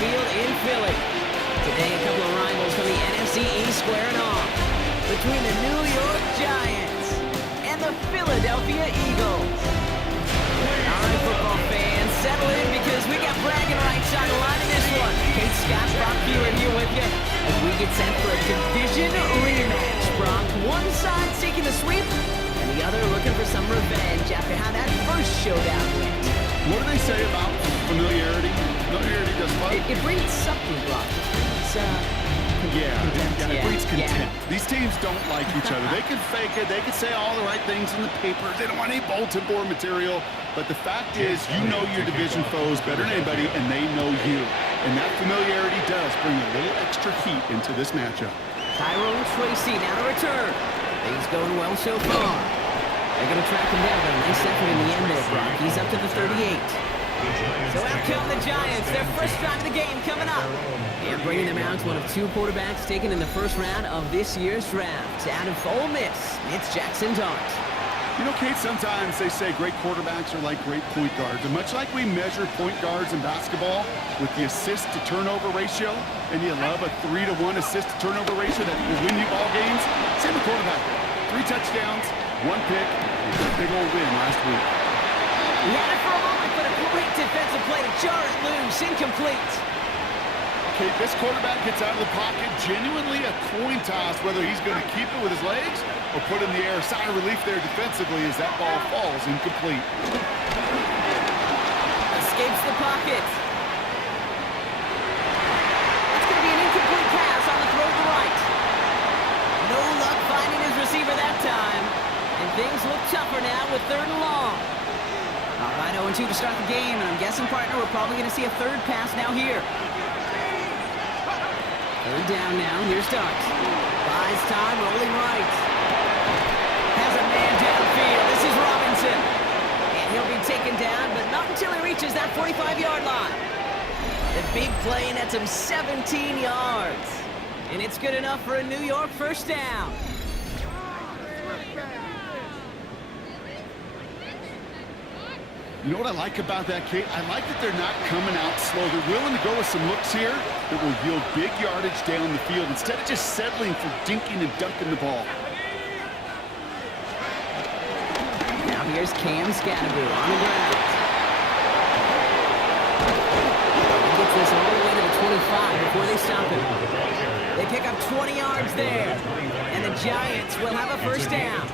Field in Philly. Today, a couple of rivals from the NFC East squaring off between the New York Giants and the Philadelphia Eagles. All right, football fans, settle in because we got bragging rights on the line in this one. Kate Scott, Brock Bueller here with you as we get set for a division rematch. Brock, one side seeking the sweep and the other looking for some revenge after how that first showdown went. What do they say about familiarity? Familiarity does what? It breeds something, Brock. It's, it breeds contempt. These teams don't like each other. They can fake it. They can say all the right things in the papers. They don't want any bulletin board material. But the fact is, you know your division foes better than anybody, and they know you. And that familiarity does bring a little extra heat into this matchup. Tyrone Tracy now to return. Things going well so far. They're going to track him down, but a nice effort in the end there, Brock. He's up to the 38. So out come the Giants. Their first drive of the game coming up. And bringing them out, one of two quarterbacks taken in the first round of this year's draft. Out of Ole Miss, it's Jackson Dart. You know, Kate, sometimes they say great quarterbacks are like great point guards. And much like we measure point guards in basketball with the assist-to-turnover ratio, and you love a 3-to-1 assist-to-turnover ratio that will win you ball games, same with quarterback. 3 touchdowns, 1 pick, and a big old win last week. He had it for a moment, but a great defensive play to jar it loose. Incomplete. Okay, this quarterback gets out of the pocket. Genuinely a coin toss whether he's going to keep it with his legs or put it in the air. Sigh of relief there defensively as that ball falls incomplete. Escapes the pocket. That's going to be an incomplete pass on the throw to the right. No luck finding his receiver that time. And things look tougher now with 3rd and long. All right, 0-2 to start the game, and I'm guessing, partner, we're probably going to see a 3rd pass now here. 3rd down now. Here's Dart. Buys time, rolling right. Has a man downfield. This is Robinson. And he'll be taken down, but not until he reaches that 45-yard line. The big play nets him 17 yards. And it's good enough for a New York first down. You know what I like about that, Kate? I like that they're not coming out slow. They're willing to go with some looks here that will yield big yardage down the field instead of just settling for dinking and dunking the ball. Now here's Cam Scatterby on the ground. He gets this all the way to the 25 before they stop him. They pick up 20 yards there, and the Giants will have a first down.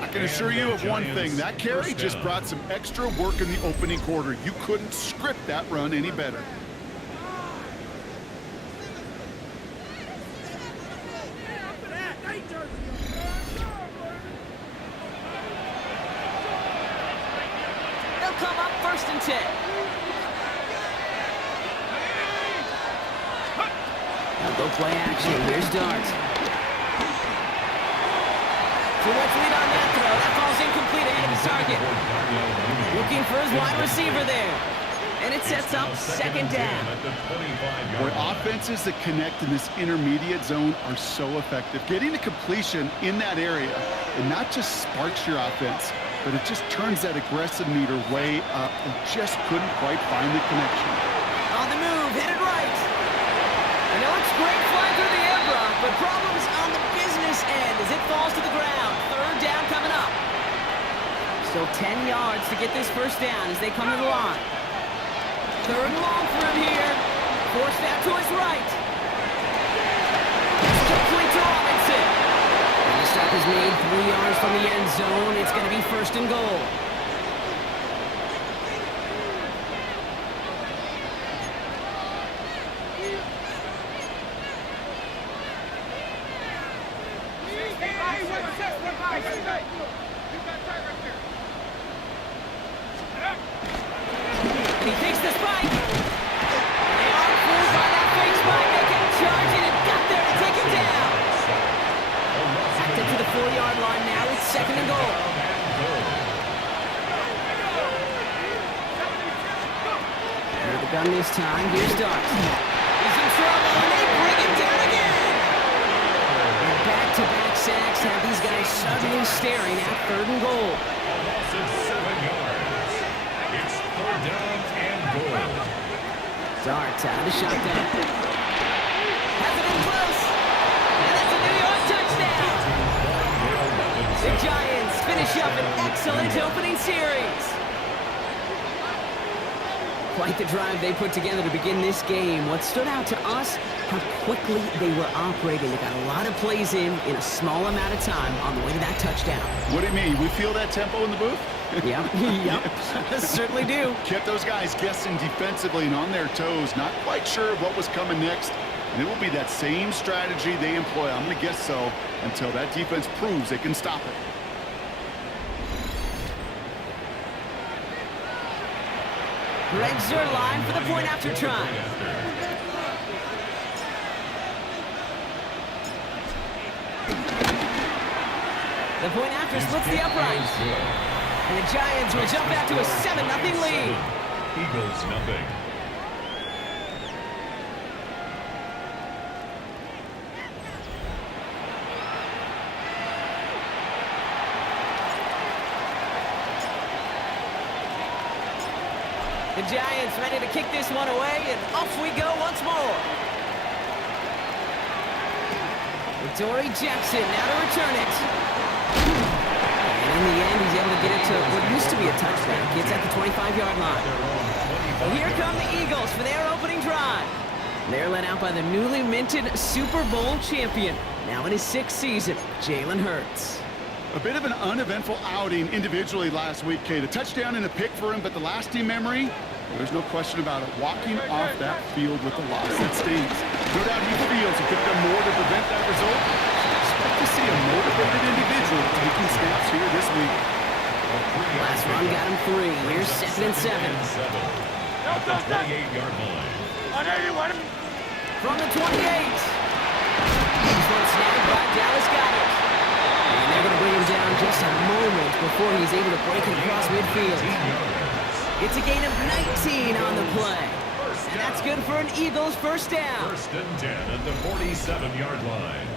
I can assure you of one thing. That carry just brought some extra work in the opening quarter. You couldn't script that run any better. They'll come up 1st and 10. Now go play action. Here's Dart. So let's lead on that throw. That falls incomplete ahead of his target. Looking for his wide receiver there. And it sets up 2nd down. Boy, offenses that connect in this intermediate zone are so effective. Getting a completion in that area, it not just sparks your offense, but it just turns that aggressive meter way up and just couldn't quite find the connection. On the move, headed right. I know it's great flying through the air, Brock, but problems on the business end as it falls to the ground. 3rd down coming up. Still 10 yards to get this first down as they come to the line. 3rd and long for him here. Forced out to his right. It's complete to Robinson. And the stop is made 3 yards from the end zone. It's going to be 1st and goal. And he takes the spike. They are fooled by that fake spike. They can charge it and got there to take him down. Backed up to the 4-yard line now. It's 2nd and goal. Under the gun this time. Here's Dart. He's in trouble and they bring him down again. And back-to-back sacks have these guys suddenly staring at 3rd and goal. Dart out of the shotgun. Has it in close. And that's a New York touchdown. The Giants finish up an excellent opening series. Quite the drive they put together to begin this game. What stood out to us, how quickly they were operating. They got a lot of plays in a small amount of time on the way to that touchdown. What do you mean? We feel that tempo in the booth? Yep. Certainly do. Kept those guys guessing defensively and on their toes, not quite sure what was coming next. And it will be that same strategy they employ, I'm going to guess so, until that defense proves they can stop it. Greg Zuerlein for the point after try. The point after splits the uprights. And the Giants will jump out to a 7-0 lead. Eagles nothing. The Giants ready to kick this one away, and off we go once more. Dory Jackson now to return it. And in the end, he's able to get it to what used to be a touchdown. Gets at the 25-yard line. Well, here come the Eagles for their opening drive. They're led out by the newly minted Super Bowl champion, now in his 6th season, Jalen Hurts. A bit of an uneventful outing individually last week, Kate. A touchdown and a pick for him, but the lasting memory, there's no question about it. Walking off that field with a loss, that stings. No doubt he feels he could have done more to prevent that result. Expect to see a motivated individual taking snaps here this week. Last run got him 3. Here's 2nd and 7. At the 28-yard line. From the 28. He's been snagged by Dallas Goedert. And they're going to bring him down just a moment before he's able to break it across midfield. It's a gain of 19 on the play. And that's good for an Eagles first down. 1st and 10 at the 47-yard line.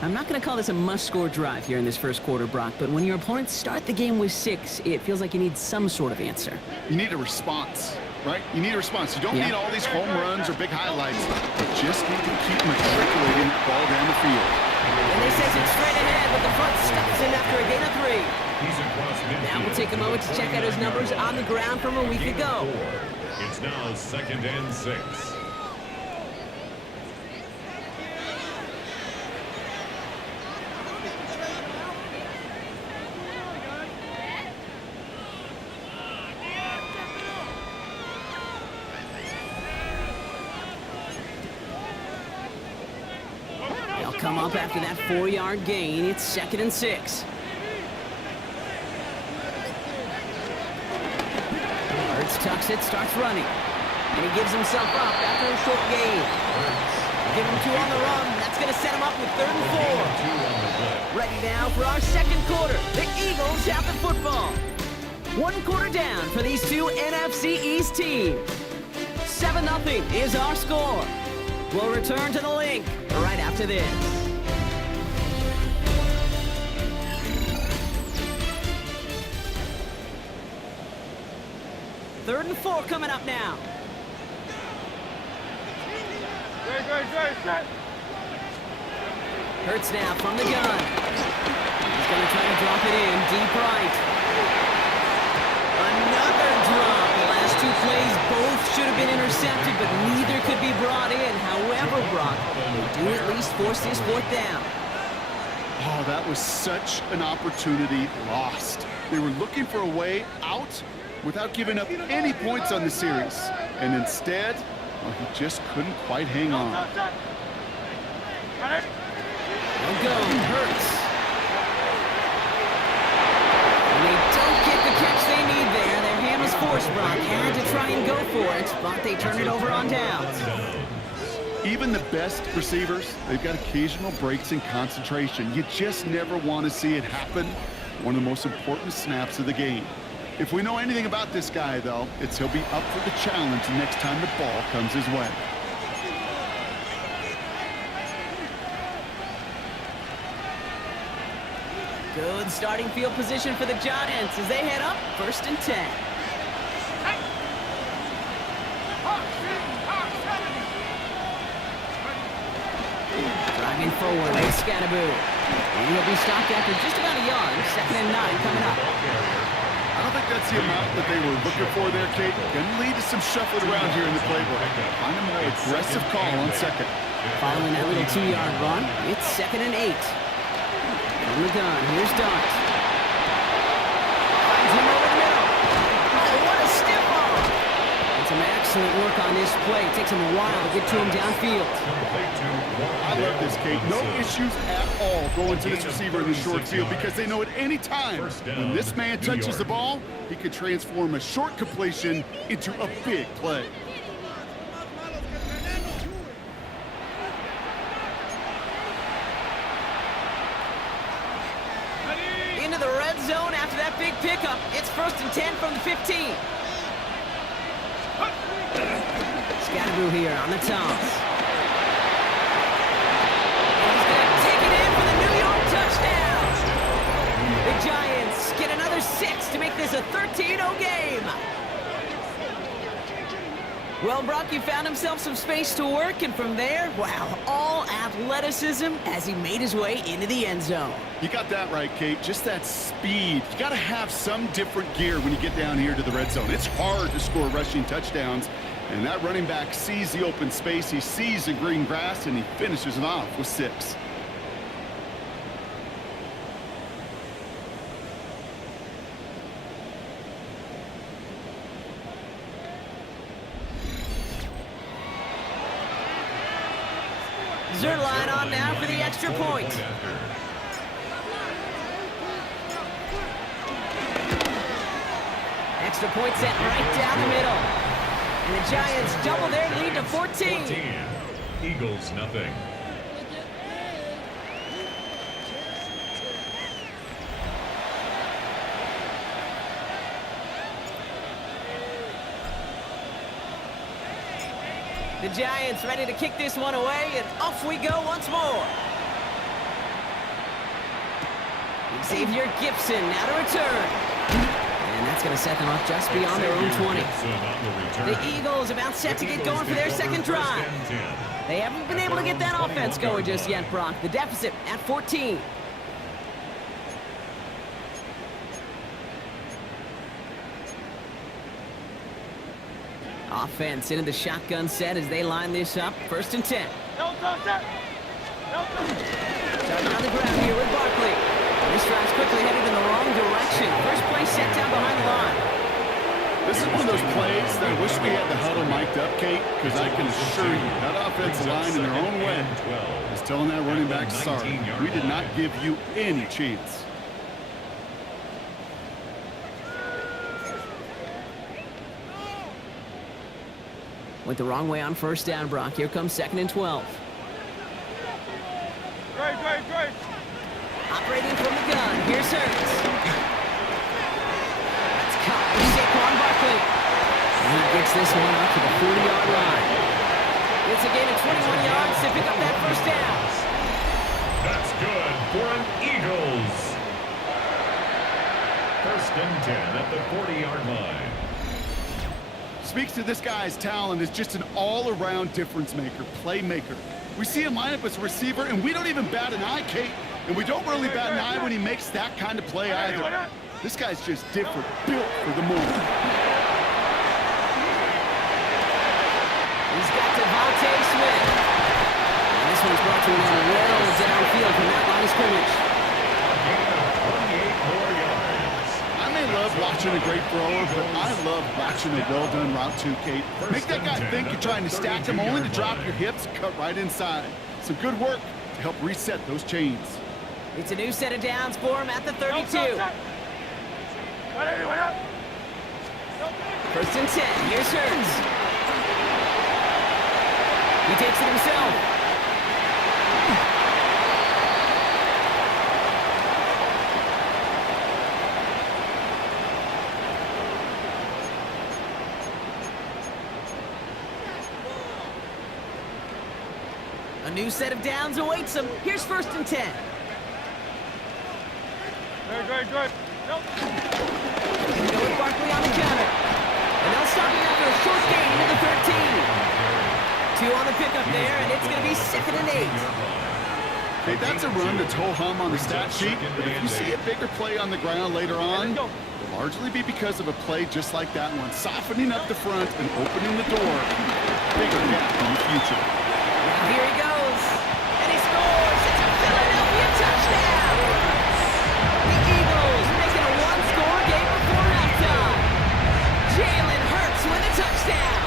I'm not going to call this a must-score drive here in this first quarter, Brock, but when your opponents start the game with 6, it feels like you need some sort of answer. You need a response, right? You need a response. You don't need all these home runs or big highlights. You just need to keep matriculating that ball down the field. And they send it straight ahead, but the front stops in after a gain of 3. He's across midfield. Now we'll take a moment to check out his numbers on the ground from a week ago. 4. It's now 2nd and 6. They'll come up after that 4-yard gain. It's 2nd and 6. Tucks it, starts running. And he gives himself up after a short gain. Give him 2 on the run. That's going to set him up with 3rd and 4. Ready now for our second quarter. The Eagles have the football. 1 quarter down for these 2 NFC East teams. 7-0 is our score. We'll return to the link right after this. 3rd and 4 coming up now. Hurts now from the gun. He's going to try to drop it in deep right. Another drop. The last 2 plays both should have been intercepted, but neither could be brought in. However, Brock, they do at least force this 4th down. Oh, that was such an opportunity lost. They were looking for a way out without giving up any points on the series. And instead, well, he just couldn't quite hang on. They'll go, Hurts. And they don't get the catch they need there. Their hand was forced, Brock. Had to try and go for it, but they turn it over on downs. Even the best receivers, they've got occasional breaks in concentration. You just never want to see it happen. One of the most important snaps of the game. If we know anything about this guy, though, it's he'll be up for the challenge the next time the ball comes his way. Good starting field position for the Giants as they head up 1st and 10. Driving forward, it's Scatterboo. And he'll be stopped after just about a yard. 2nd and 9 coming up. I don't think that's the amount that they were looking for there, Kate. Going to lead to some shuffling around here in the playbook. Find a more aggressive call on 2nd. Following that little 2-yard run, it's 2nd and 8. From the gun, here's Dart. Finds him over the middle. Oh, what a stiff arm! And some excellent work on this play. It takes him a while to get to him downfield. I love this, Kate. No issues at all going to this receiver in the short field because they know at any time when this man touches the ball, he can transform a short completion into a big play. Into the red zone after that big pickup. It's 1st and 10 from the 15. Scatterboo here on the toss. He's going to take it in for the New York touchdown. The Giants get another 6 to make this a 13-0 game. Well, Brock, you found himself some space to work, and from there, wow, all athleticism as he made his way into the end zone. You got that right, Kate. Just that speed. You got to have some different gear when you get down here to the red zone. It's hard to score rushing touchdowns, and that running back sees the open space, he sees the green grass, and he finishes it off with 6. Zerline on now for the extra point. Extra point set right down the middle. And the Giants double their lead to 14. Eagles nothing. The Giants ready to kick this one away, and off we go once more. Xavier Gibson now to return. And that's going to set them up just beyond their own 20. The Eagles about set to get going for their second drive. They haven't been able to get that offense going just yet, Brock. The deficit at 14. Offense into the shotgun set as they line this up. 1st and 10. Starting on the ground here with Barkley. This drive's quickly headed in the wrong direction. First play set down behind the line. This is one of those plays that I wish we had the huddle mic'd up, Kate, because I can assure you that offensive line in their own way is telling that running back, sorry, we did not give you any chance. Went the wrong way on 1st down, Brock. Here comes 2nd and 12. Great. Operating from the gun. Here's Hurts. That's caught by Saquon Barkley. And he gets this one up to the 40-yard line. It's a gain of 21 yards to pick up that 1st down. That's good for an Eagles. 1st and 10 at the 40-yard line. Speaks to this guy's talent as just an all-around difference maker, playmaker. We see him line up as a receiver, and we don't even bat an eye, Kate. And we don't really bat an eye when he makes that kind of play either. This guy's just different, built for the moment. He's got Devontae Smith. And this one's brought to an end well downfield from that line of scrimmage. I may love watching a great thrower, but I love watching a well-done route too, Kate. Make that guy think you're trying to stack him only to drop your hips, cut right inside. Some good work to help reset those chains. It's a new set of downs for him at the 32. 1st and 10. Here's Hurts. He takes it himself. A new set of downs awaits him. Here's 1st and 10. Great. Go with Barkley on the counter. And they'll stop him after a short gain into the 13. 2 on the pickup there, and it's going to be 2nd and 8. Hey, that's a run that's ho-hum on the stat sheet, but if you see a bigger play on the ground later on, it'll largely be because of a play just like that one, softening up the front and opening the door. Bigger gap in the future. Now here he goes, and he scores. It's a Philadelphia touchdown. The Eagles making a one-score game before halftime. Jalen Hurts with a touchdown.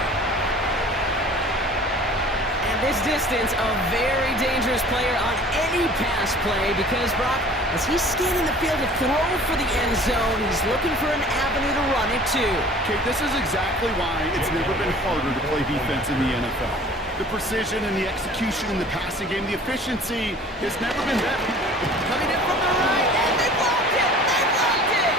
And this distance, a very dangerous player on any pass play because, Brock, as he's scanning the field to throw for the end zone, he's looking for an avenue to run it to. Kate, this is exactly why it's never been harder to play defense in the NFL. The precision and the execution in the passing game, the efficiency has never been better. Coming in from the right, and they blocked it! They blocked it!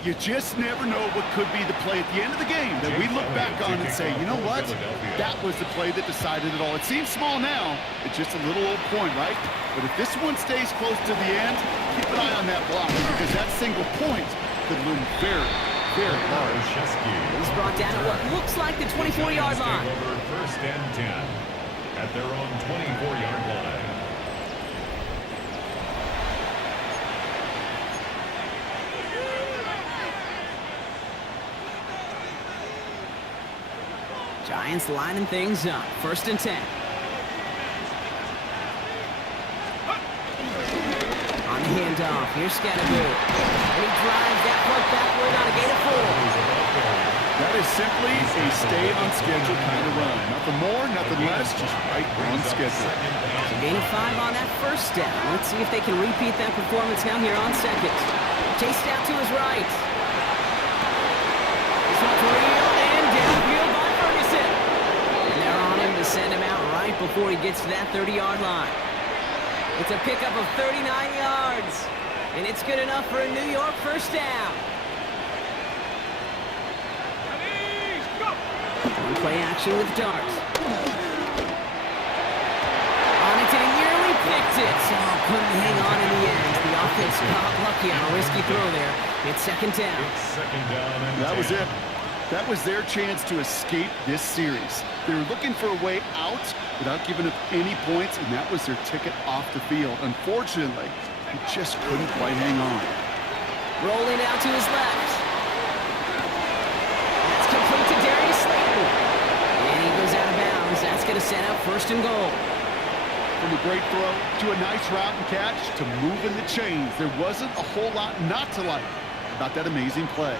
You just never know what could be the play at the end of the game that we look back on and say, you know what? That was the play that decided it all. It seems small now. It's just a little old point, right? But if this one stays close to the end, keep an eye on that block because that single point could loom very, very large. He's brought down at what looks like the 24-yard line. 1st and 10 at their own 24-yard line. Giants lining things up. 1st and 10. On the handoff, here's Scatterboo. And he drives that punt backward on a gain of 4. That is simply a stay-on-schedule kind of run. Nothing more, nothing less, just right on schedule. So gain of 5 on that 1st down. Let's see if they can repeat that performance now here on 2nd. Chased out to his right. This one's real and downfield by Ferguson. And they're on him to send him out right before he gets to that 30-yard line. It's a pickup of 39 yards. And it's good enough for a New York 1st down. On play action with Darts. On it, and he nearly picked it. So couldn't hang on in the end. The offense got lucky on a risky throw there. It's second down. It's second down and That was 10. it. That was their chance to escape this series. They were looking for a way out without giving up any points, and that was their ticket off the field. Unfortunately, he just couldn't quite hang on. Rolling out to his left. That's complete to Darius Slayton. And he goes out of bounds. That's going to set up first and goal. From a great throw to a nice route and catch to moving the chains. There wasn't a whole lot not to like about that amazing play.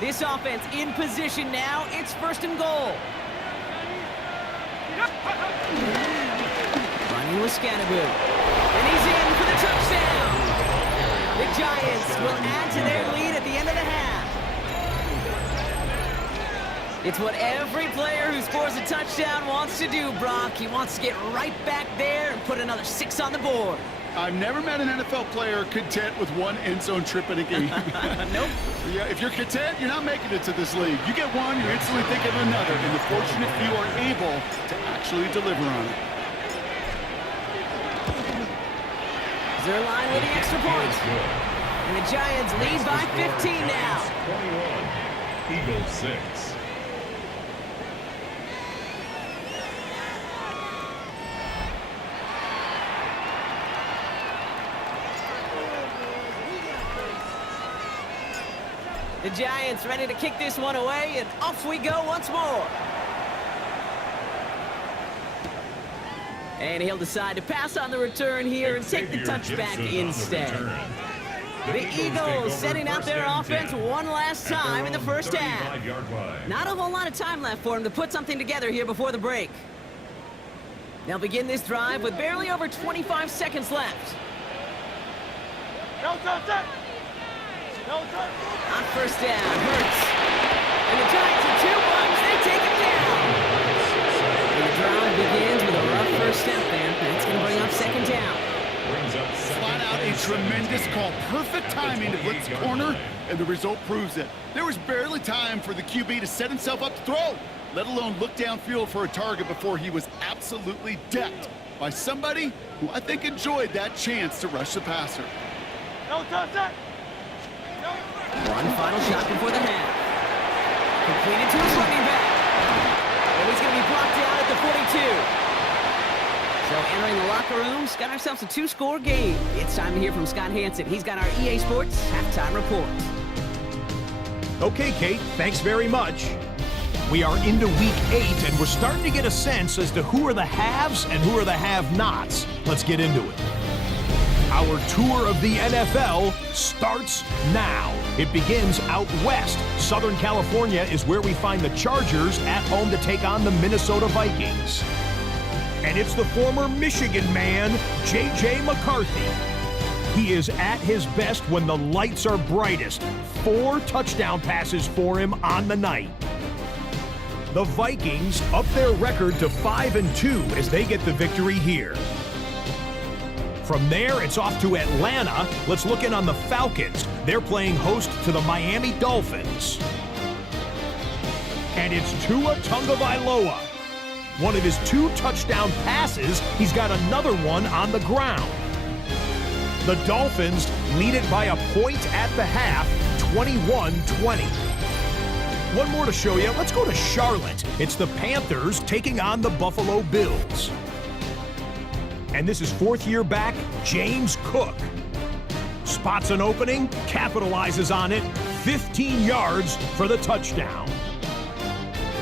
This offense in position now. It's first and goal. Running with Scannaboo. And he's in for the touchdown. The Giants will add to their lead at the end of the half. It's what every player who scores a touchdown wants to do, Brock. He wants to get right back there and put another 6 on the board. I've never met an NFL player content with one end zone trip in a game. Nope. Yeah, if you're content, you're not making it to this league. You get one, you're instantly thinking of another, and the fortunate few are able to actually deliver on it. They're line with the extra point. And the Giants lead by 15 now. 21. Eagles 6. The Giants ready to kick this one away, and off we go once more. And he'll decide to pass on the return here and take the touchback instead. The Eagles setting out their offense one last time in the first half. Not a whole lot of time left for them to put something together here before the break. They'll begin this drive with barely over 25 seconds left. No touchdown. No touchdown. On first down, Hurts. And the Giants are 2 points. They take him down. And the drive begins with a rough first step there. That's going to bring up second down. Flat out a tremendous call. Perfect timing to blitz the corner, and the result proves it. There was barely time for the QB to set himself up to throw, let alone look downfield for a target before he was absolutely decked by somebody who I think enjoyed that chance to rush the passer. No touchdown. One final shot before the half. Completed to his running back. And he's going to be blocked down at the 42. So entering the locker rooms, got ourselves a 2-score game. It's time to hear from Scott Hansen. He's got our EA Sports halftime report. Okay, Kate, thanks very much. We are into week 8, and we're starting to get a sense as to who are the haves and who are the have-nots. Let's get into it. Our tour of the NFL starts now. It begins out west. Southern California is where we find the Chargers at home to take on the Minnesota Vikings. And it's the former Michigan man, J.J. McCarthy. He is at his best when the lights are brightest. 4 touchdown passes for him on the night. The Vikings up their record to 5-2 as they get the victory here. From there, it's off to Atlanta. Let's look in on the Falcons. They're playing host to the Miami Dolphins. And it's Tua Tagovailoa. One of his 2 touchdown passes, he's got another one on the ground. The Dolphins lead it by a point at the half, 21-20. One more to show you. Let's go to Charlotte. It's the Panthers taking on the Buffalo Bills. And this is 4th-year back, James Cook. Spots an opening, capitalizes on it, 15 yards for the touchdown.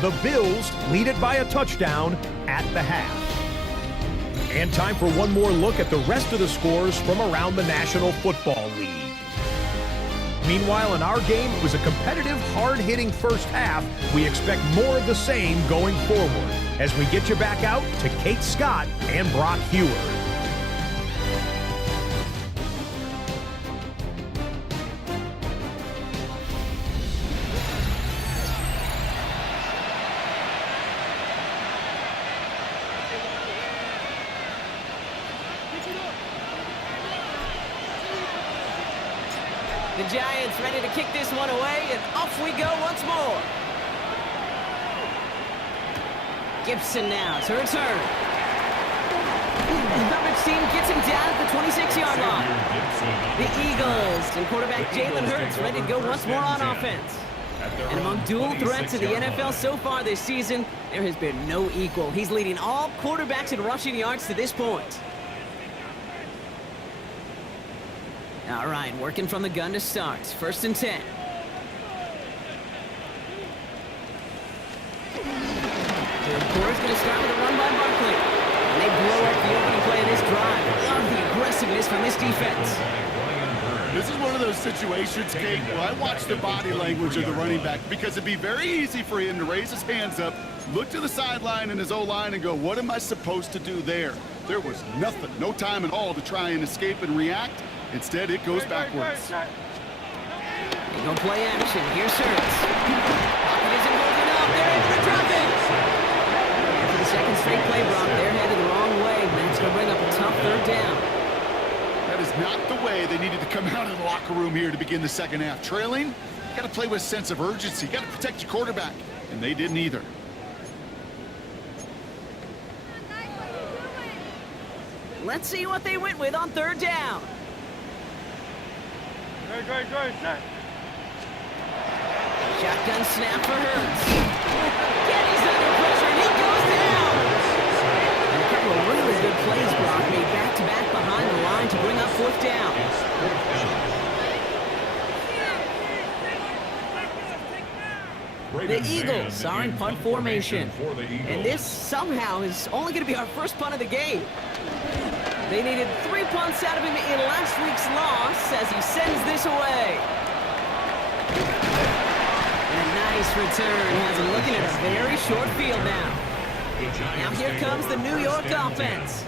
The Bills lead it by a touchdown at the half. And time for one more look at the rest of the scores from around the National Football League. Meanwhile, in our game, it was a competitive, hard-hitting first half. We expect more of the same going forward as we get you back out to Kate Scott and Brock Hewer. The Giants ready to kick this one away, and off we go once more. Gibson now to return. The coverage team gets him down at the 26-yard line. The Eagles and quarterback Jalen Hurts ready to go once more on offense. And among dual threats in the NFL so far this season, there has been no equal. He's leading all quarterbacks in rushing yards to this point. All right, working from the gun to start. 1st and 10. Third quarter's going to start with a run by Barkley. And they blow up the opening play of this drive. Love the aggressiveness from this defense. This is one of those situations, Kate, where I watch the body language of the running back because it'd be very easy for him to raise his hands up, look to the sideline in his O-line and go, what am I supposed to do there? There was nothing, no time at all to try and escape and react. Instead, it goes backwards. They go play action. Here's Hurts. Pocket isn't holding up. They're able to drop it. And for the second straight play, Brock, they're headed the wrong way. That's going to bring up a tough 3rd down. That is not the way they needed to come out of the locker room here to begin the second half. Trailing, you got to play with a sense of urgency. You got to protect your quarterback, and they didn't either. Let's see what they went with on 3rd down. Great, set. Shotgun snap for Hurts. Again, he's under pressure, and he goes down. And a couple of really good plays, Brock, made back-to-back behind the line to bring up 4th down. The Eagles are in punt formation. And this somehow is only going to be our first punt of the game. They needed 3 punts out of him in last week's loss as he sends this away. And a nice return has him looking at a very short field now. Now here comes the New York offense.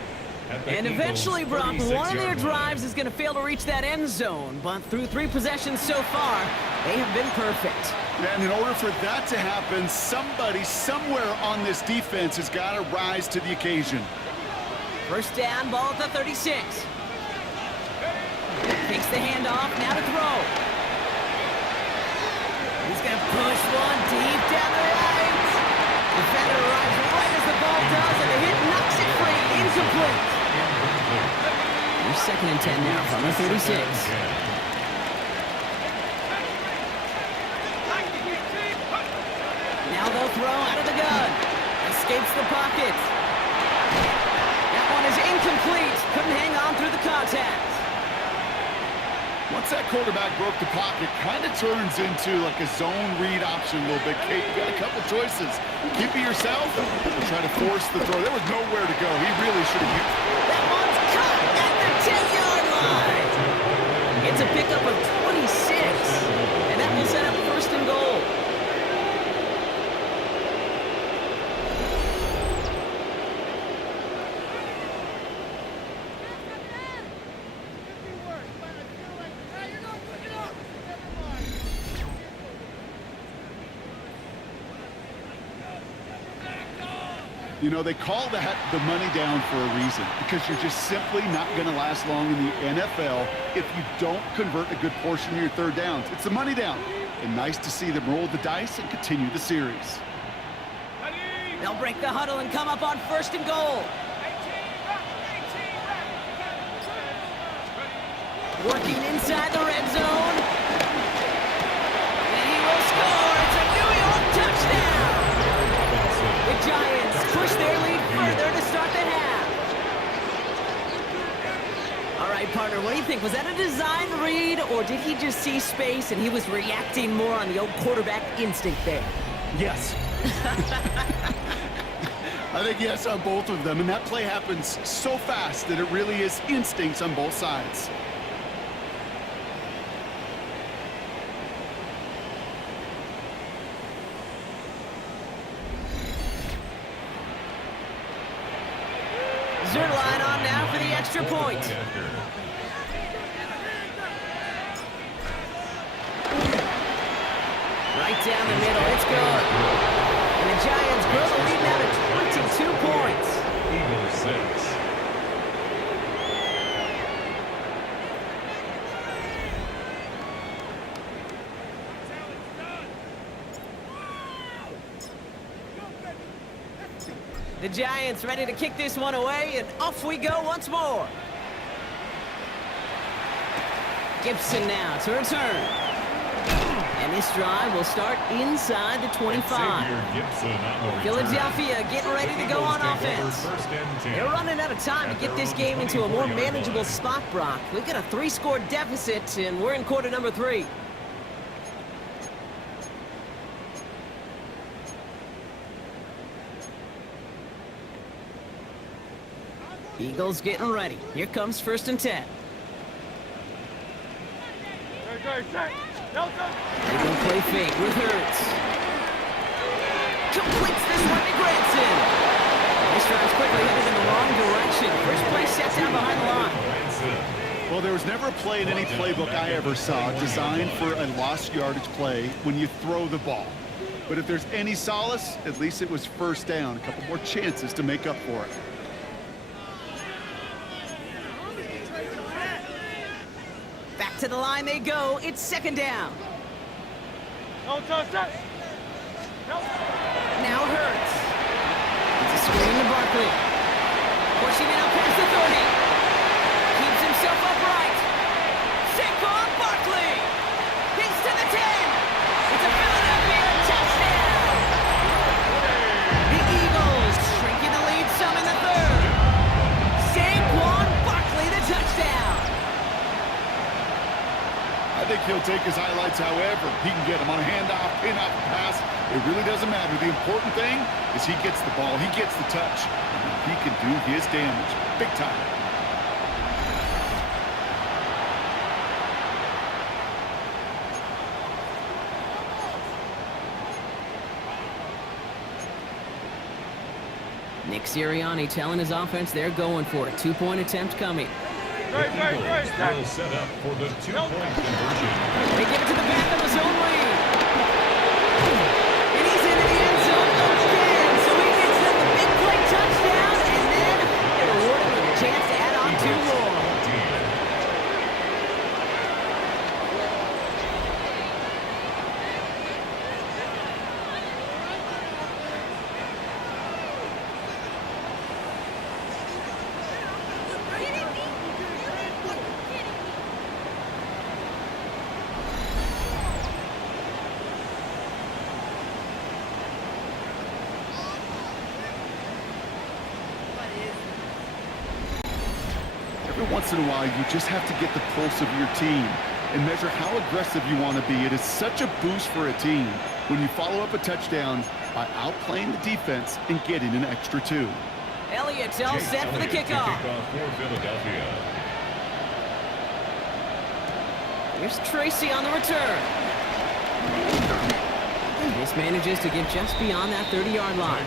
And eventually, Brock, one of their drives is going to fail to reach that end zone. But through 3 possessions so far, they have been perfect. And in order for that to happen, somebody somewhere on this defense has got to rise to the occasion. 1st down, ball at the 36. Takes the handoff, now to throw. He's going to push one deep down the right. Defender arrives right as the ball does, and the hit knocks it free. Incomplete. Here's 2nd and 10 now from the 36. Now they'll throw out of the gun. Escapes the pocket. That one is incomplete. Couldn't hang on through the contact. Once that quarterback broke the pocket, kind of turns into like a zone read option a little bit. Kate, you got a couple choices. Keep it yourself or try to force the throw. There was nowhere to go. He really should have used it. That one's caught at the 10-yard line. It's a pickup of 26, and that will set up 1st and goal. You know, they call that the money down for a reason because you're just simply not going to last long in the NFL if you don't convert a good portion of your 3rd downs. It's the money down. And nice to see them roll the dice and continue the series. They'll break the huddle and come up on 1st and goal. Working inside the red zone. And he will score. It's a New York touchdown. The Giants push their lead further to start the half. All right, partner, what do you think? Was that a design read, or did he just see space and he was reacting more on the old quarterback instinct there? Yes. I think yes on both of them, and that play happens so fast that it really is instincts on both sides. Zerline on now for the extra point. Right down the middle, it's good. And the Giants grow the lead now to 22 points. Eagles 6. The Giants ready to kick this one away, and off we go once more. Gibson now to return. And this drive will start inside the 25. Philadelphia getting ready to go on offense. They're running out of time to get this game into a more manageable spot, Brock. We've got a 3-score deficit, and we're in quarter number 3. Eagles getting ready. Here comes 1st and 10. They go play fake with Hurts. Completes this one to Granson. This drive's quickly headed in the wrong direction. First play sets down behind the line. Well, there was never a play in any playbook I ever saw designed for a lost yardage play when you throw the ball. But if there's any solace, at least it was 1st down. A couple more chances to make up for it. Back to the line they go. It's 2nd down. No touch that. Now Hurts. It's a screen to Barkley. Pushing it up past the 30. Keeps himself upright. Saquon Barkley. He's to the 10. It's a Philadelphia touchdown. The Eagles shrinking the lead some in the 3rd. Saquon Barkley, the touchdown. I think he'll take his highlights however he can get them on a handoff, pin-off, pass. It really doesn't matter. The important thing is he gets the ball, he gets the touch. He can do his damage big time. Nick Sirianni telling his offense they're going for it. 2-point attempt coming. The Eagles will set up for the 2-point conversion. They give it to the back of his own lead. And he's into the end zone again. So he gets them the big play touchdown, and then they're rewarded with a chance to add on 2 more. Every once in a while, you just have to get the pulse of your team and measure how aggressive you want to be. It is such a boost for a team when you follow up a touchdown by outplaying the defense and getting an extra 2. Elliott's all set for the kickoff. For Philadelphia. Here's Tracy on the return. This manages to get just beyond that 30-yard line.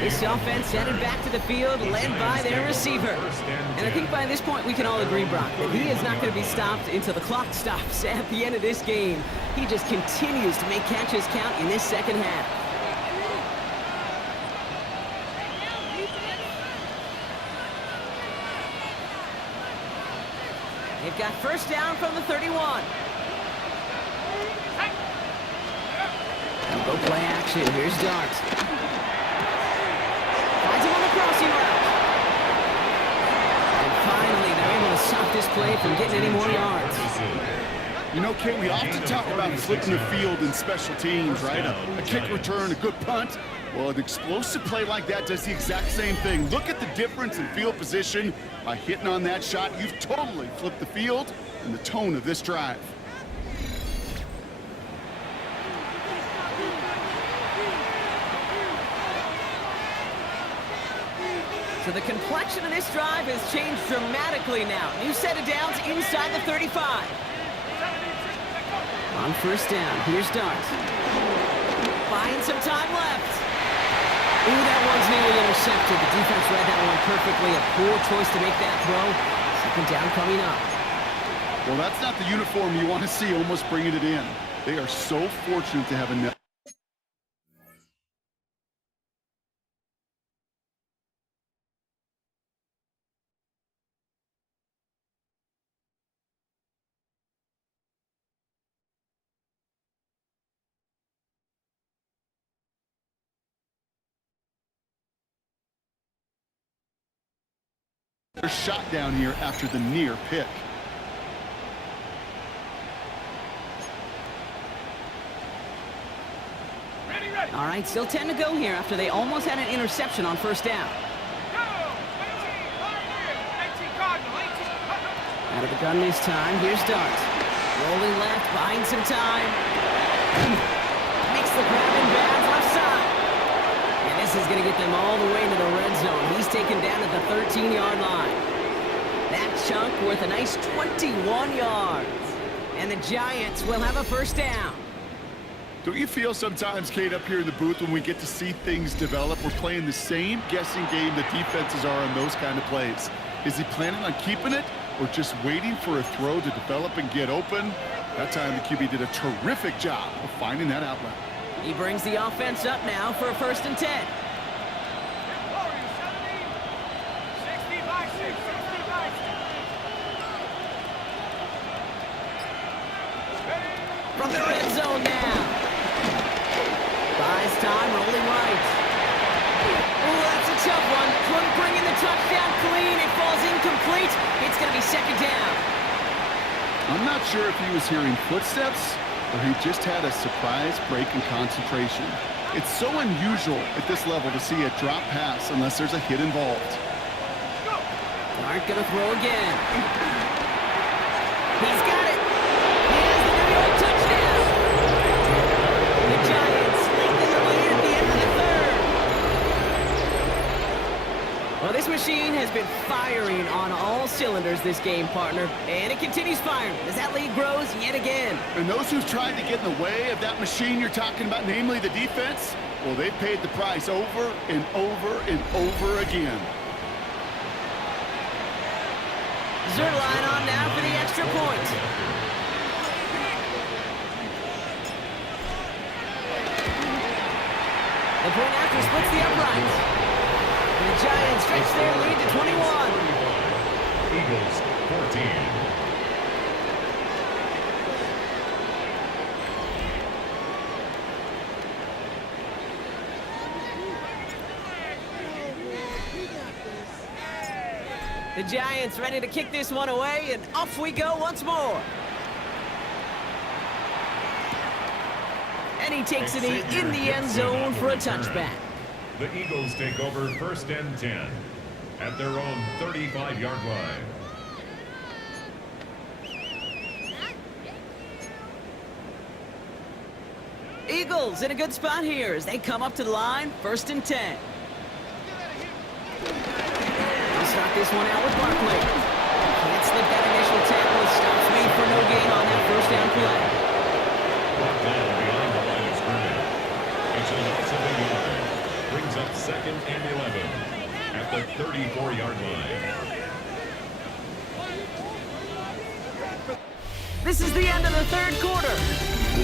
This offense headed back to the field, led by their receiver. And I think by this point we can all agree, Brock, that he is not going to be stopped until the clock stops at the end of this game. He just continues to make catches count in this 2nd half. They've got 1st down from the 31. Go play action. Here's Dart. Finds him on the crossing route. And finally, they're able to stop this play from getting any more yards. You know, Kate, we often talk about flipping the field in special teams, right? A kick return, a good punt. Well, an explosive play like that does the exact same thing. Look at the difference in field position. By hitting on that shot, you've totally flipped the field and the tone of this drive. So the complexion of this drive has changed dramatically now. New set of downs inside the 35. On 1st down, here's Dart. Finds some time left. Ooh, that one's nearly intercepted. The defense read that one perfectly. A poor choice to make that throw. 2nd down coming up. Well, that's not the uniform you want to see almost bringing it in. They are so fortunate to have a net. their shot down here after the near pick. All right, still 10 to go here after they almost had an interception on first down. Out of the gun this time, here's Dart. Rolling left, buying some time. Makes the grab in bounds left side. And this is going to get them all the way into the red zone. He's taken down at the 13-yard line. That chunk worth a nice 21 yards. And the Giants will have a first down. Don't you feel sometimes, Kate, up here in the booth when we get to see things develop, we're playing the same guessing game the defenses are on those kind of plays? Is he planning on keeping it or just waiting for a throw to develop and get open? That time the QB did a terrific job of finding that outlet. He brings the offense up now for a 1st and 10. From the red zone now. Buys time, rolling right. Oh, that's a tough one. Couldn't bring in the touchdown clean. It falls incomplete. It's going to be 2nd down. I'm not sure if he was hearing footsteps or he just had a surprise break in concentration. It's so unusual at this level to see a drop pass unless there's a hit involved. Dart going to throw again. He's got it. He has the New York touchdown. The Giants lengthen the lead at the end of the 3rd. Well, this machine has been firing on all cylinders this game, partner. And it continues firing as that lead grows yet again. And those who've tried to get in the way of that machine you're talking about, namely the defense, well, they've paid the price over and over and over again. Zerline on now for the extra point. The point after splits the uprights. And the Giants stretch their lead to 21. Eagles 14. The Giants ready to kick this one away, and off we go once more. And he takes it in the end zone for a touchback. The Eagles take over 1st and 10 at their own 35-yard line. Eagles in a good spot here as they come up to the line, 1st and 10. Start this one out with Barkley. Can't slip that initial tackle. Stops me for no gain on that 1st down play. Down behind the line of scrimmage. It's a loss of a yard. Brings up 2nd and 11 at the 34-yard line. This is the end of the 3rd quarter.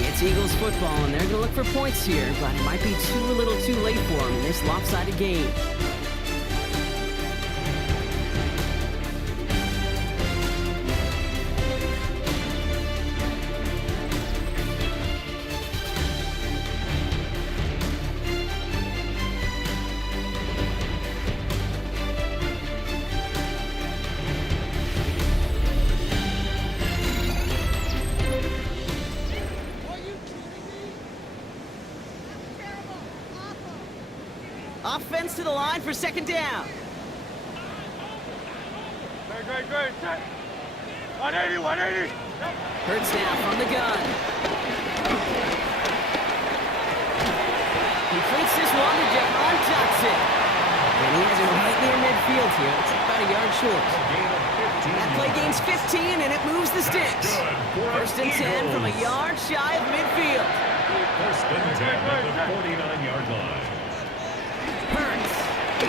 It's Eagles football, and they're going to look for points here, but it might be a little too late for them in this lopsided game. Offense to the line for 2nd down. Great. 180, 180. Hurts now from the gun. Completes this one to Jahan Johnson. And he has it right near midfield here. It's about a yard short. That play gains 15, and it moves the sticks. 1st and 10 from a yard shy of midfield. 1st and 10 at the 49-yard line. Hurts. He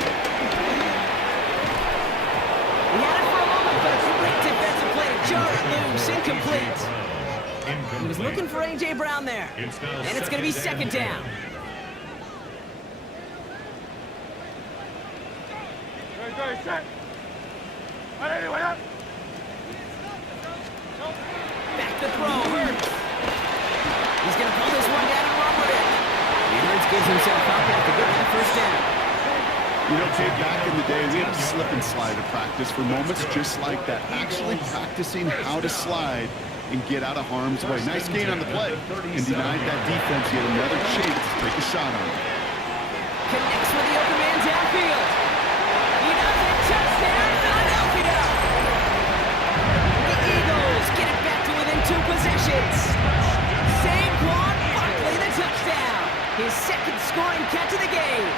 had it for a moment, but a great defensive play to jar it loose. Incomplete. He was looking for A.J. Brown there. And it's going to be 2nd down. Great, set. 180, way up. Back to throw, Hurts. He's going to pull this one down and run with it. And Hurts gives himself up after getting that 1st down. You know, Kate, back in the day, we had a slip and slide at practice for moments just like that. Actually practicing how to slide and get out of harm's way. Nice gain on the play. And denied that defense yet another chance to take a shot on it. Connects with the open man downfield. He does it. Touchdown, Philadelphia. The Eagles get it back to within 2 possessions. Saquon Barkley, the touchdown. His second scoring catch of the game.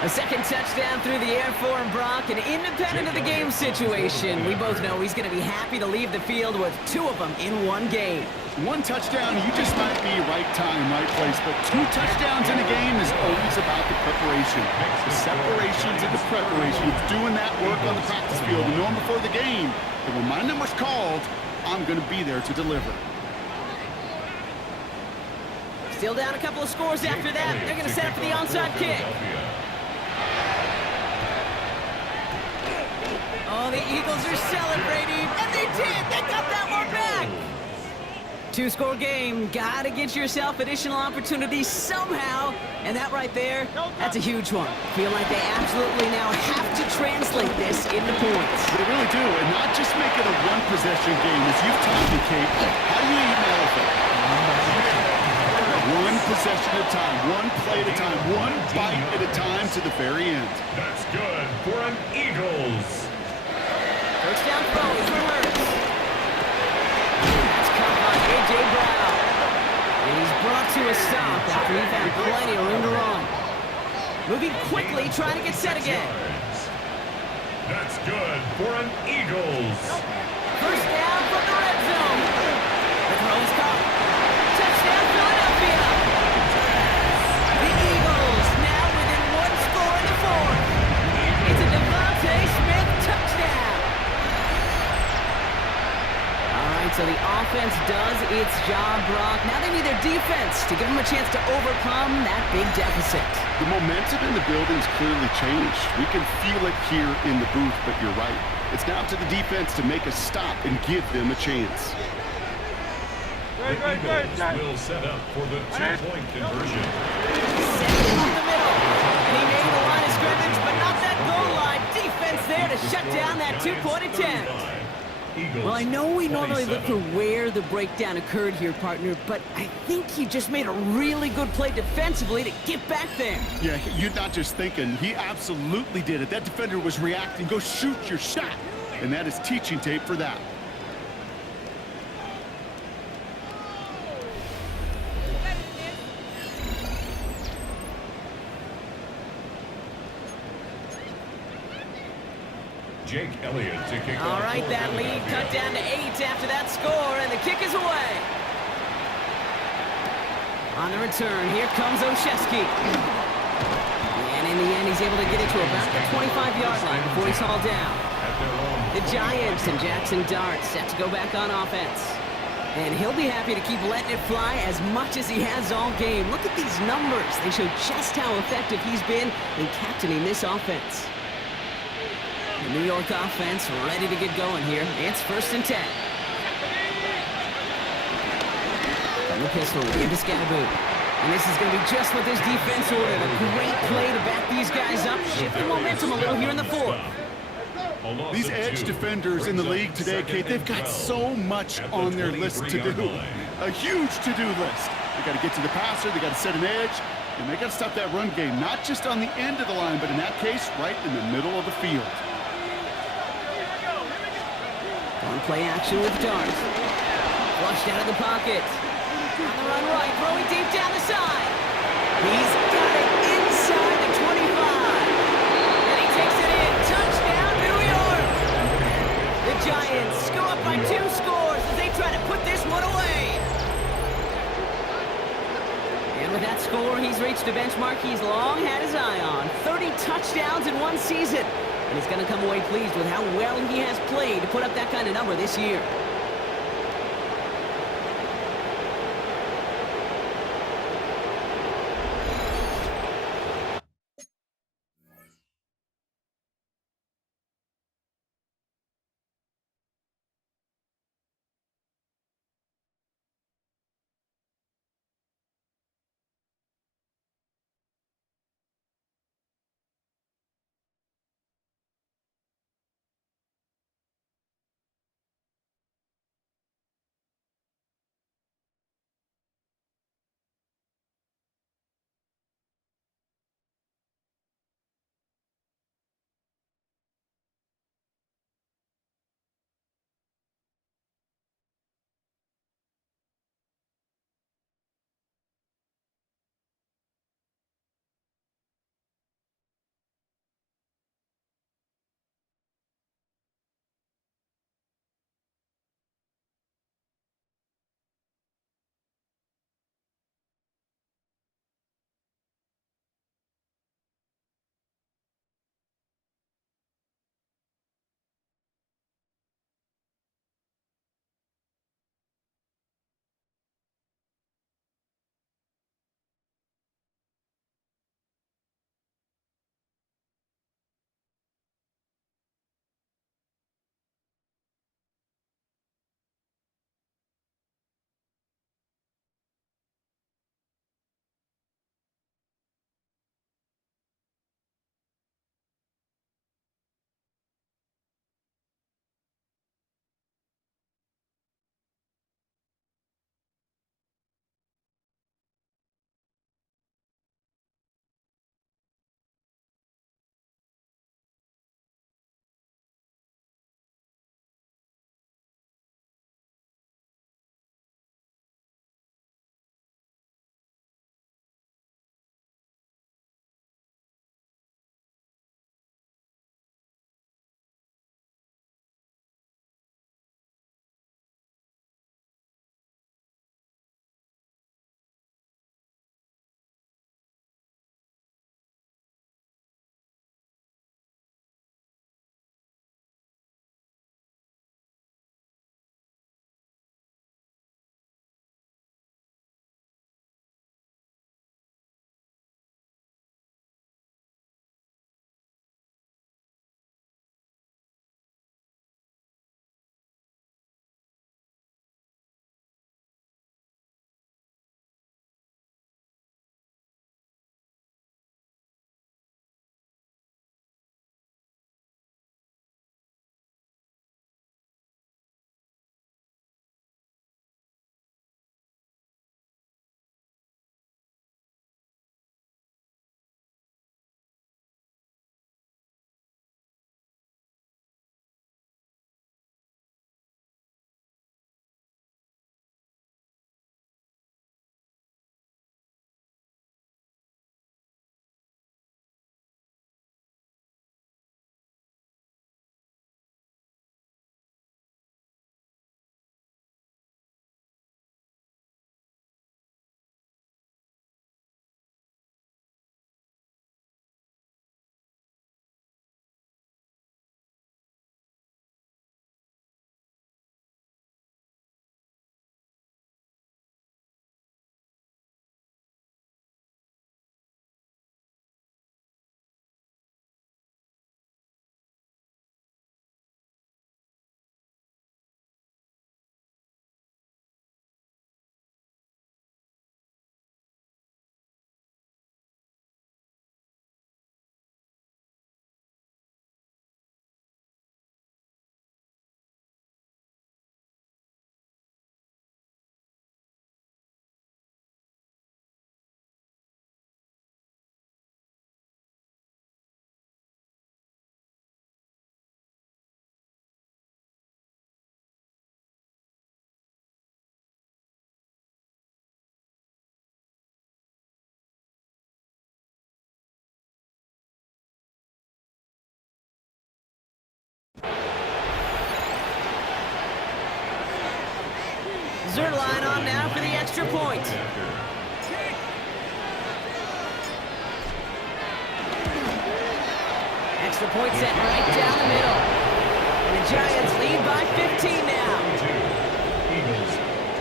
A second touchdown through the air for Brock, and independent of the game situation, we both know he's going to be happy to leave the field with 2 of them in one game. One touchdown, you just might be right time, right place, but 2 touchdowns in a game is always about the preparation. The separations and the preparation. It's doing that work on the practice field and knowing before the game that when my number's called, I'm going to be there to deliver. Still down a couple of scores after that. They're going to set up for the onside kick. Oh, the Eagles are celebrating, and they did! They got that one back! 2-score game. Gotta get yourself additional opportunities somehow. And that right there, that's a huge one. Feel like they absolutely now have to translate this into points. They really do, and not just make it a one-possession game. As you've taught me, Kate, how do you eat an elephant? One possession at a time, one play at a time, one bite at a time to the very end. That's good for an Eagles. First down throw is for Hurts. That's caught by A.J. Brown. And he's brought to a stop after he's had plenty of room to run. Moving quickly, trying to get set again. That's good for an Eagles. First down from the red zone. The throw is caught. Touchdown, Philadelphia. The Eagles now within 1 score in the 4th. It's a Devontae Smith touchdown. All right, so the offense does its job, Brock. Now they need their defense to give them a chance to overcome that big deficit. The momentum in the building's clearly changed. We can feel it here in the booth, but you're right. It's now to the defense to make a stop and give them a chance. The Eagles will set up for the 2-point conversion. Set him up the middle. And he made the line of scrimmage, but not that goal line. Defense there to shut down that 2-point attempt. Well, I know we normally look for where the breakdown occurred here, partner, but I think he just made a really good play defensively to get back there. Yeah, you're not just thinking. He absolutely did it. That defender was reacting. Go shoot your shot. And that is teaching tape for that. Jake Elliott to kick off. All right, that lead cut down to 8 after that score, and the kick is away. On the return, here comes Olszewski. And in the end, he's able to get it to about the 25-yard line before he's hauled down. The Giants and Jackson Dart set to go back on offense. And he'll be happy to keep letting it fly as much as he has all game. Look at these numbers. They show just how effective he's been in captaining this offense. The New York offense ready to get going here. It's 1st and 10. From the pistol into Scatterboot. And this is going to be just what this defense ordered. A great play to back these guys up. Shift the momentum a little here in the 4th. These edge defenders in the league today, Kate, they've got so much on their list to do. A huge to-do list. They got to get to the passer, they got to set an edge, and they got to stop that run game. Not just on the end of the line, but in that case, right in the middle of the field. On play action with Dart. Flushed out of the pocket. On the run right, throwing deep down the side. He's got it inside the 25. And he takes it in. Touchdown, New York. The Giants go up by 2 scores as they try to put this one away. And with that score, he's reached a benchmark he's long had his eye on. 30 touchdowns in 1 season. And he's going to come away pleased with how well he has played to put up that kind of number this year. line on now for the extra point. Extra point set right down the middle. And the Giants lead by 15 now. Eagles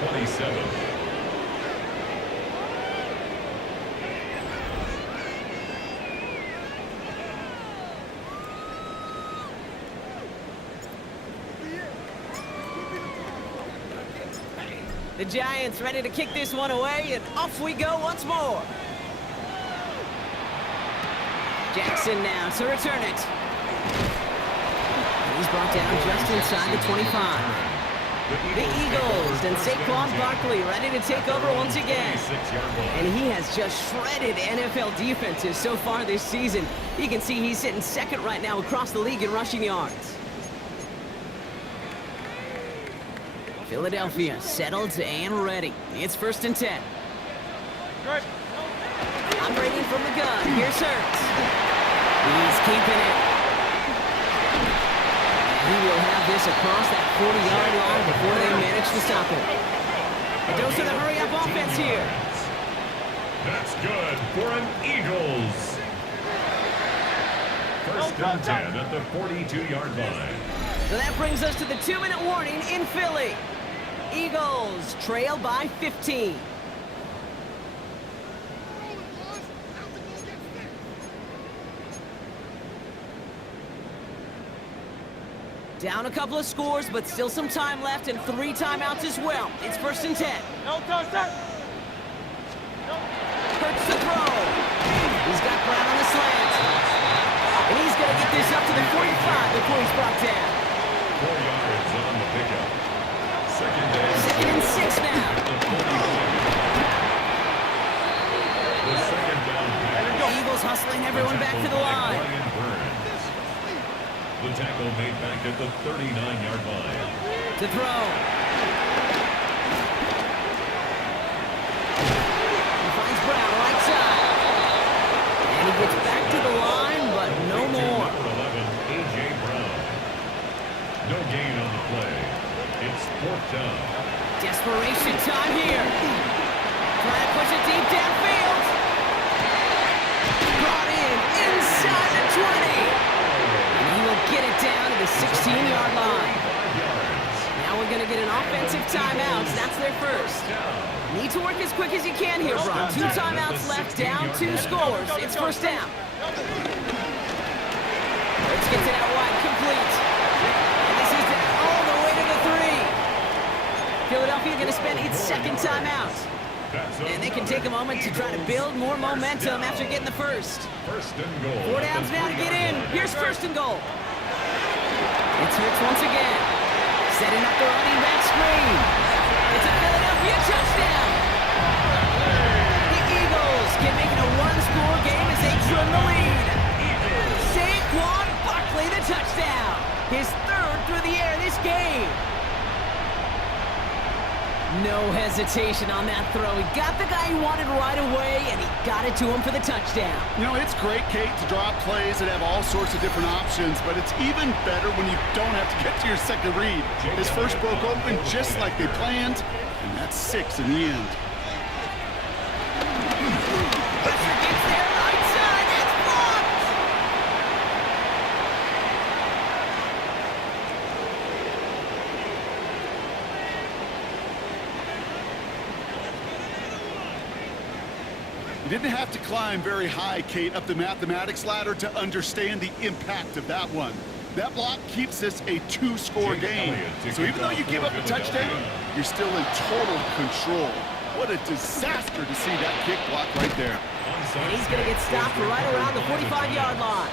27. The Giants ready to kick this one away, and off we go once more. Jackson now to return it. And he's brought down just inside the 25. The Eagles and Saquon Barkley ready to take over once again. And he has just shredded NFL defenses so far this season. You can see he's sitting second right now across the league in rushing yards. Philadelphia settled and ready. It's 1st and 10. I'm ready from the gun. Here's Hurts. He's keeping it. He will have this across that 40-yard line before they manage to stop him. It goes to the hurry-up offense here. That's good for an Eagles. 1st and 10 at the 42-yard line. So that brings us to the 2-minute warning in Philly. Eagles trail by 15. Down a couple of scores, but still some time left and 3 timeouts as well. It's 1st and 10. No, touchdown. Hurts to throw. He's got Brown on the slant. And he's going to get this up to the 45 before he's brought down. 4 yards on the pickup. 2nd and 6 now. The 2nd down pass. Eagles hustling everyone back to the line. The tackle made back at the 39-yard line. To throw. He finds Brown right side. And he gets back to the line, but no more. Number 11, A.J. Brown. No gain on the play. It's 4th down. Desperation time here. Trying to push it deep downfield. Brought in inside the 20. And he will get it down to the 16-yard line. Now we're going to get an offensive timeout. That's their first. Need to work as quick as you can here, Brock. 2 timeouts left, down 2 scores. It's 1st down. Let's get to that wide complete. And this is all the way to the 3. Philadelphia going to spend its 2nd timeout. And they can take a moment to try to build more momentum after getting the first. 1st and goal. 4 downs now to get in. Here's 1st and goal. It's Hurts once again. Setting up the running back screen. It's a Philadelphia touchdown. The Eagles can make it a 1-score game as they trim the lead. Saquon Barkley the touchdown. His 3rd through the air this game. No hesitation on that throw. He got the guy he wanted right away, and he got it to him for the touchdown. You know, it's great, Kate, to draw plays and have all sorts of different options, but it's even better when you don't have to get to your second read. His first broke open just like they planned, and that's 6 in the end. Pressure gets there right side. It's blocked. You didn't have to climb very high, Kate, up the mathematics ladder to understand the impact of that one. That block keeps this a 2-score game. So even though you give up a touchdown, you're still in total control. What a disaster to see that kick block right there. And he's going to get stopped right around the 45-yard line.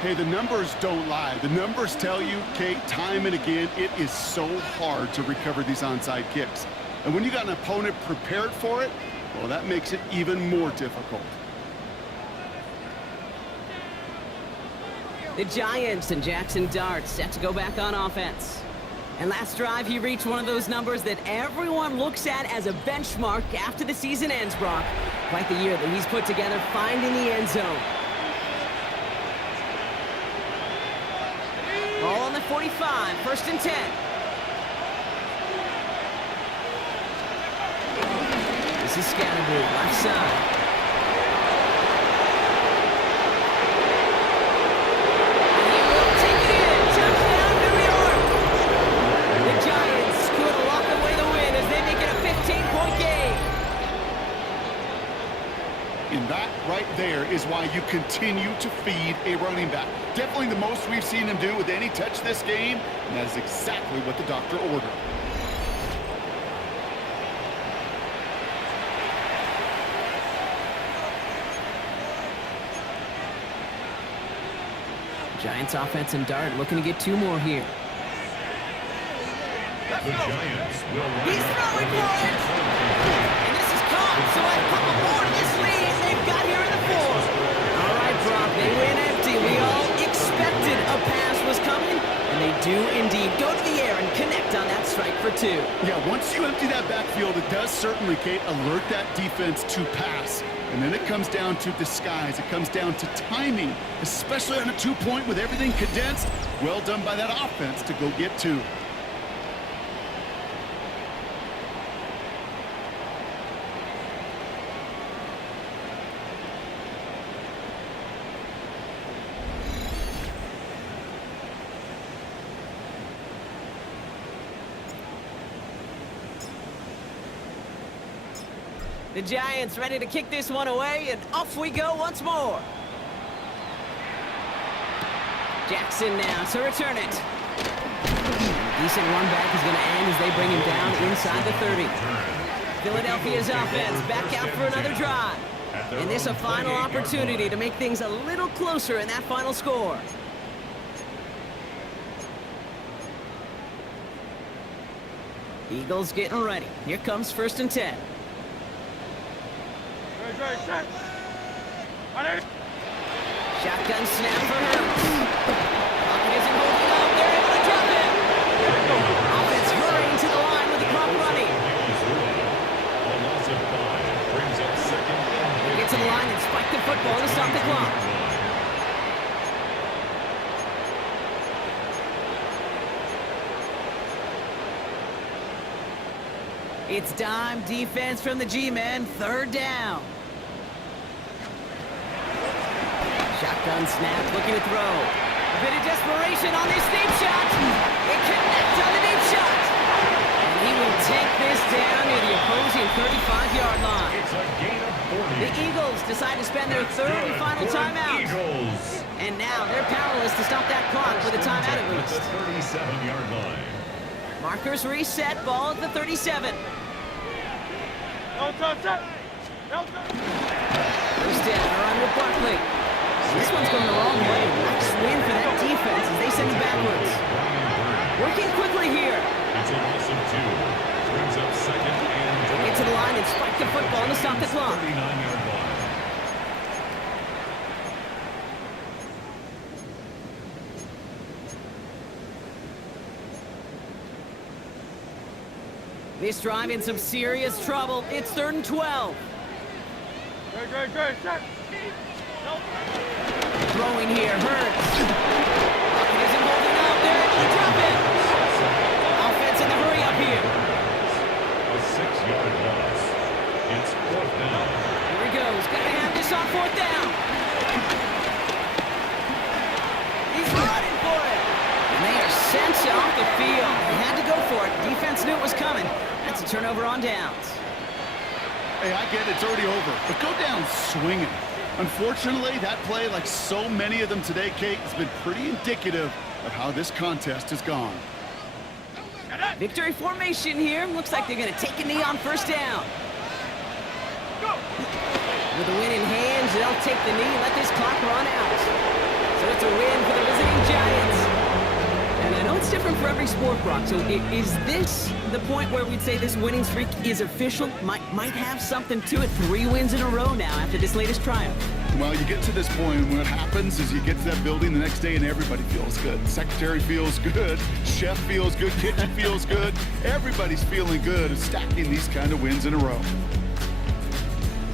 Hey, the numbers don't lie. The numbers tell you, Kate, time and again, it is so hard to recover these onside kicks. And when you got an opponent prepared for it, well, that makes it even more difficult. The Giants and Jackson Dart set to go back on offense. And last drive, he reached one of those numbers that everyone looks at as a benchmark after the season ends, Brock. Quite the year that he's put together, finding the end zone. Ball on the 45, 1st and 10. This is Scatterboo, left side. And he will take it in. Touchdown, New York! The Giants could lock away the win as they make it a 15-point game. And that right there is why you continue to feed a running back. Definitely the most we've seen him do with any touch this game, and that is exactly what the doctor ordered. Giants offense and dart looking to get 2 more here. The Giants will He's throwing for it! And this is caught, so I come aboard this lead they've got here in the 4th. All right, Brock, they win empty. We all expected a pass was coming, and they do indeed go to the air and connect on that strike for 2. Yeah, once you empty that backfield, it does certainly, Kate, alert that defense to pass. And then it comes down to disguise. It comes down to timing, especially on a 2-point with everything condensed. Well done by that offense to go get 2. The Giants ready to kick this one away, and off we go once more. Jackson now to return it. Decent run back is going to end as they bring him down inside the 30. Philadelphia's offense back out for another drive. And this a final opportunity to make things a little closer in that final score. Eagles getting ready. Here comes 1st and 10. Ready, set. On 80. Shotgun snap for Hurts. Pocket isn't holding up. They're able to drop it. Offense hurrying to the line with the clock running. A loss of 5 brings up 2nd and Get to the line and spike the football to stop the clock. It's dime defense from the G-men. 3rd down. Shotgun snap, looking to throw. A bit of desperation on this deep shot. It connects on the deep shot. And he will take this down near the opposing 35-yard line. It's a gain of 40. The Eagles decide to spend their 3rd and final timeout. Eagles. And now they're powerless to stop that clock with a timeout at least. At the 37-yard line. Markers reset, ball at the 37. No touch, set. No touch. First down, a run with Barkley. This one's going the wrong way. Nice win for that defense as they send it backwards. Working quickly here. It's a loss of 2. Brings up 2nd and Get to the line and spike the football to stop the clock. 39-yard line. This drive in some serious trouble. It's 3rd and 12. Great, set. Throwing here, Hurts. Pocket isn't holding up. They're able to drop it. Offense in the hurry up here. A 6-yard loss. It's 4th down. Here he goes. Gotta have this on 4th down. He's running for it. And they are sent off the field. They had to go for it. Defense knew it was coming. That's a turnover on downs. Hey, I get it, it's already over, but go down swinging. Unfortunately, that play, like so many of them today, Kate, has been pretty indicative of how this contest has gone. Victory formation here. Looks like they're going to take a knee on 1st down. With the win in hand, they'll take the knee and let this clock run out. So it's a win for the visiting Giants. And I know it's different for every sport, Brock. So is this the point where we'd say this winning streak is official? Might have something to it. 3 wins in a row now after this latest triumph. Well, you get to this point, and what happens is you get to that building the next day and everybody feels good. Secretary feels good, chef feels good, kitchen feels good. Everybody's feeling good of stacking these kind of wins in a row.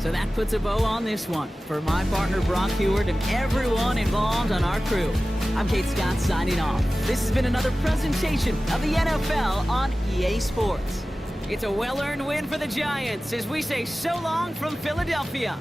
So that puts a bow on this one. For my partner, Brock Heward, and everyone involved on our crew, I'm Kate Scott signing off. This has been another presentation of the NFL on EA Sports. It's a well-earned win for the Giants as we say so long from Philadelphia.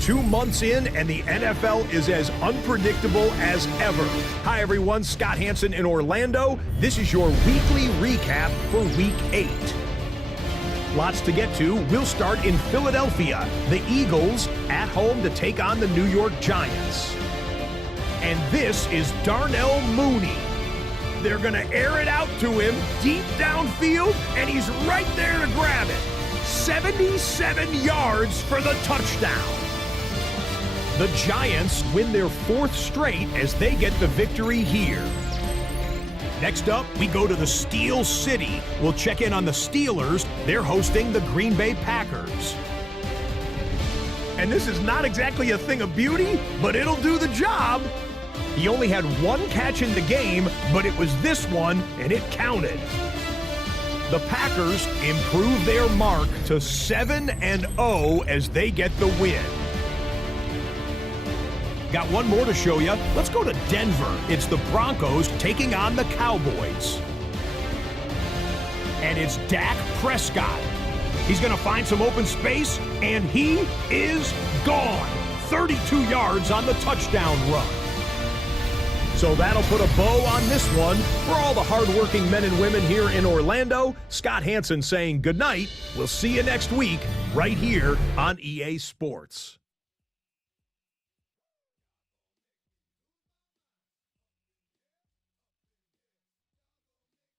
Two months in, and the NFL is as unpredictable as ever. Hi, everyone. Scott Hansen in Orlando. This is your weekly recap for Week 8. Lots to get to. We'll start in Philadelphia. The Eagles at home to take on the New York Giants. And this is Darnell Mooney. They're going to air it out to him deep downfield, and he's right there to grab it. 77 yards for the touchdown. The Giants win their 4th straight as they get the victory here. Next up, we go to the Steel City. We'll check in on the Steelers. They're hosting the Green Bay Packers. And this is not exactly a thing of beauty, but it'll do the job. He only had 1 catch in the game, but it was this one, and it counted. The Packers improve their mark to 7-0 as they get the win. Got one more to show you. Let's go to Denver. It's the Broncos taking on the Cowboys. And it's Dak Prescott. He's going to find some open space, and he is gone. 32 yards on the touchdown run. So that'll put a bow on this one. For all the hardworking men and women here in Orlando, Scott Hansen saying goodnight. We'll see you next week right here on EA Sports.